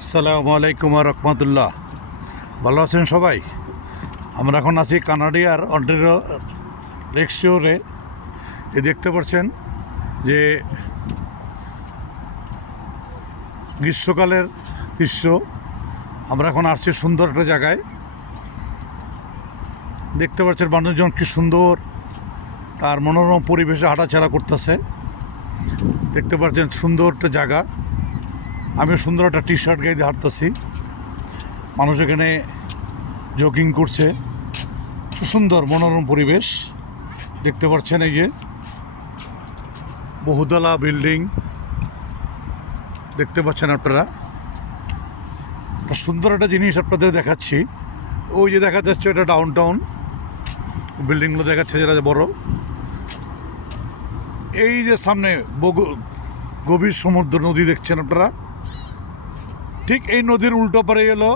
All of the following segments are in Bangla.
আসসালামু আলাইকুম রহমতুল্লাহ। ভালো আছেন সবাই? আমরা এখন আছি কানাডিয়ার অন্টারিও লেক শিওরে। দেখতে পাচ্ছেন যে গ্রীষ্মকালের দৃশ্য। আমরা এখন আসছি সুন্দর একটা জায়গায়। দেখতে পাচ্ছেন মানুষজন কি সুন্দর তার মনোরম পরিবেশে হাঁটাচলা করতেছে। দেখতে পাচ্ছেন সুন্দর একটা জায়গা। আমি সুন্দর একটা টি শার্ট গায়ে দিয়ে হাঁটতেছি। মানুষ এখানে জগিং করছে। সুন্দর মনোরম পরিবেশ দেখতে পাচ্ছেন। এই যে বহুতলা বিল্ডিং দেখতে পাচ্ছেন আপনারা। সুন্দর একটা জিনিস আপনাদের দেখাচ্ছি। ওই যে দেখা যাচ্ছে এটা ডাউন টাউন বিল্ডিংগুলো দেখাচ্ছে যেটা বড়। এই যে সামনে গভীর সমুদ্র নদী দেখছেন আপনারা। ঠিক এই নদীর উল্টো পারে এলো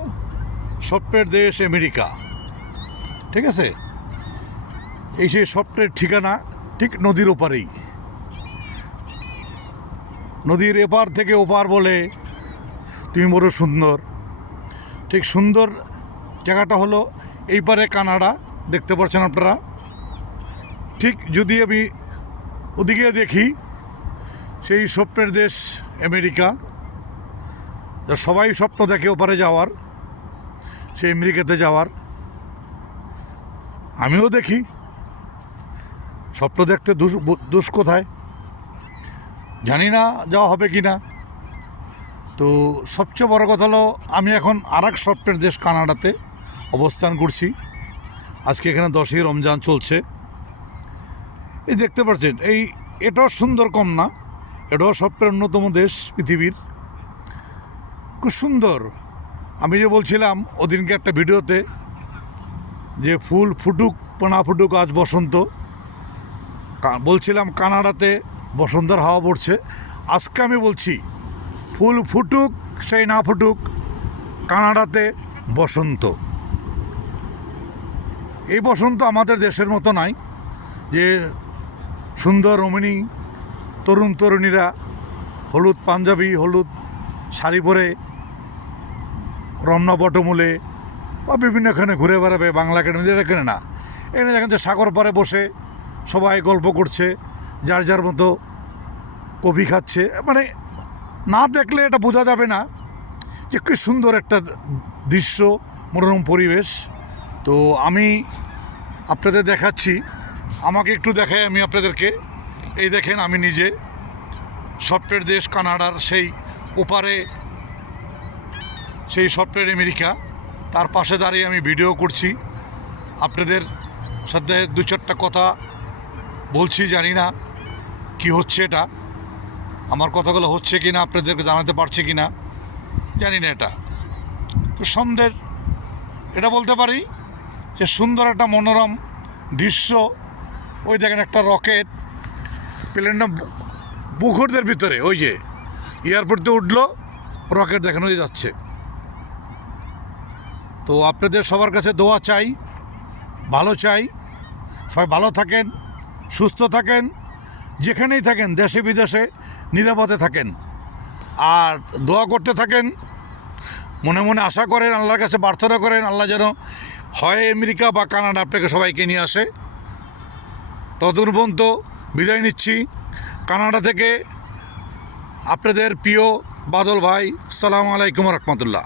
স্বপ্নের দেশ আমেরিকা। ঠিক আছে, এই সেই স্বপ্নের ঠিকানা ঠিক নদীর ওপারেই। নদীর এপার থেকে ওপার বলে তুমি বড় সুন্দর। ঠিক সুন্দর জায়গাটা হলো এই পারে কানাডা দেখতে পাচ্ছেন আপনারা। ঠিক যদি আমি ওদিকে দেখি সেই স্বপ্নের দেশ আমেরিকা। সবাই স্বপ্ন দেখে ওপারে যাওয়ার, সেই আমেরিকাতে যাওয়ার। আমিও দেখি। স্বপ্ন দেখতে দোষ কোথায় জানি না, যাওয়া হবে কি না। তো সবচেয়ে বড় কথা হলো আমি এখন আর এক স্বপ্নের দেশ কানাডাতে অবস্থান করছি। আজকে এখানে 10ই রমজান চলছে। এই দেখতে পাচ্ছেন এটাও সুন্দর কম না, এটাও স্বপ্নের অন্যতম দেশ পৃথিবীর। খুব সুন্দর। আমি যে বলছিলাম ওদিনকে একটা ভিডিওতে যে ফুল ফুটুক না ফুটুক আজ বসন্ত, বলছিলাম কানাডাতে বসন্তের হাওয়া পড়ছে। আজকে আমি বলছি ফুল ফুটুক সেই না ফুটুক কানাডাতে বসন্ত। এই বসন্ত আমাদের দেশের মতো নয় যে সুন্দর রমণী তরুণ তরুণীরা হলুদ পাঞ্জাবি হলুদ শাড়ি পরে রমনা বটমূলে বা বিভিন্নখানে ঘুরে বেড়াবে বাংলা একাডেমি। এখানে না, এখানে দেখেন যে সাগর পাড়ে বসে সবাই গল্প করছে, যার যার মতো কফি খাচ্ছে। মানে না দেখলে এটা বোঝা যাবে না যে কি সুন্দর একটা দৃশ্য, মনোরম পরিবেশ। তো আমি আপনাদের দেখাচ্ছি, আমাকে একটু দেখাই আমি আপনাদেরকে। এই দেখেন আমি নিজে স্বপ্নের দেশ কানাডার সেই ওপারে, সেই স্বপ্নের আমেরিকা, তার পাশে দাঁড়িয়ে আমি ভিডিও করছি। আপনাদের সাথে 2-4টা কথা বলছি। জানি না কি হচ্ছে, এটা আমার কথাগুলো হচ্ছে কি না আপনাদেরকে জানাতে পারছি কি না জানি না। এটা তো সন্ধ্যের, এটা বলতে পারি যে সুন্দর একটা মনোরম দৃশ্য। ওই দেখেন একটা রকেট প্লেনটা পুকুরদের ভিতরে, ওই যে এয়ারপোর্টে উঠলো রকেট দেখানো যাচ্ছে। তো আপনাদের সবার কাছে দোয়া চাই, ভালো চাই। সবাই ভালো থাকেন, সুস্থ থাকেন, যেখানেই থাকেন দেশে বিদেশে নিরাপদে থাকেন। আর দোয়া করতে থাকেন, মনে মনে আশা করেন, আল্লাহর কাছে প্রার্থনা করেন আল্লাহ যেন হয় আমেরিকা বা কানাডা আপনাকে সবাইকে নিয়ে আসে। ততক্ষণ পর্যন্ত বিদায় নিচ্ছি কানাডা থেকে। আপনাদের প্রিয় বাদল ভাই। আসসালামু আলাইকুম রহমতুল্লাহ।